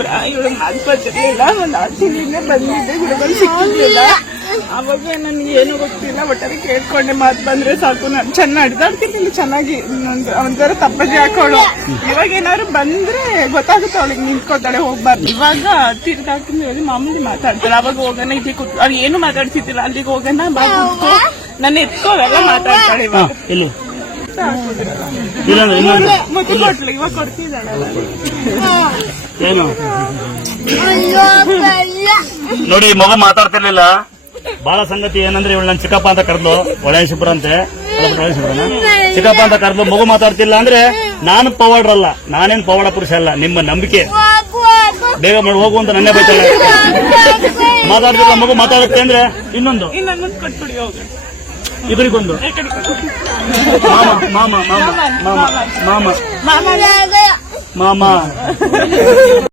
ಒಬ್ರ ಇವಳಿಗೆ ಆಸ್ಪತ್ರೆಲಿಲ್ಲ ಒಂದು ಹಾಸಿಗೆನೇ ಬಂದಿದ್ದೆ ಗಿಡಗಳು ಸಿಕ್ಕಿಲ್ಲ ಅವಾಗ ನನಗೆ ಏನು ಗೊತ್ತಿಲ್ಲ ಒಟ್ಟಾರೆ ಕೇಳ್ಕೊಂಡೆ ಮಾತು ಬಂದ್ರೆ ಸಾಕು ನಾನು ಚೆನ್ನಾಗಿ ಅಡ್ದಾಡ್ತೀನಿ ಚೆನ್ನಾಗಿ ಒಂಥರ ತಪ್ಪಿಗೆ ಹಾಕೋಳು ಇವಾಗ ಏನಾದ್ರು ಬಂದ್ರೆ ಗೊತ್ತಾಗುತ್ತೆ ಅವಳಿಗೆ ನಿಂತ್ಕೊತಾಳೆ ಹೋಗ್ಬಾರ್ದು ಇವಾಗ ತಿರ್ಗಾಕಿಂದ ಮಾಮೂಲಿ ಮಾತಾಡ್ತಾಳೆ ಅವಾಗ ಹೋಗೋಣ ಇಲ್ಲಿ ಕೂತ್ ಅವ್ರು ಏನು ಮಾತಾಡ್ತಿದ್ದಿಲ್ಲ ಅಲ್ಲಿಗೆ ಹೋಗೋಣ ಬಾ ನನ್ನ ಎತ್ಕೋವೆಲ್ಲ ಮಾತಾಡ್ತಾಳೆ ಇವಾಗ ಏನು ನೋಡಿ ಮಗು ಮಾತಾಡ್ತಿರ್ಲಿಲ್ಲ ಬಹಳ ಸಂಗತಿ ಏನಂದ್ರೆ ಇವಳು ನನ್ನ ಚಿಕ್ಕಪ್ಪ ಅಂತ ಕರೆದು ಒಳ್ಳೆಯ ಅಂತೆ ಚಿಕ್ಕಪ್ಪ ಅಂತ ಕರೆದ್ಲು ಮಗು ಮಾತಾಡ್ತಿಲ್ಲ ಅಂದ್ರೆ ನಾನು ಪವಾಡ್ರ ಅಲ್ಲ ನಾನೇನು ಪವಾಡ ಪುರುಷ ಅಲ್ಲ ನಿಮ್ಮ ನಂಬಿಕೆ ಬೇಗ ಮಾಡಿ ಹೋಗು ಅಂತ ನನ್ನೇ ಬೈತಾಳೆ ಮಾತಾಡ್ತಿಲ್ಲ ಮಗು ಮಾತಾಡುತ್ತೆ ಅಂದ್ರೆ ಇನ್ನೊಂದು ಇಬ್ಬರಿಗೊಂದು ಮಾಮ ಮಾಮ ಮಾಮ ಮಾಮ ಮಾಮ ಮಾಮ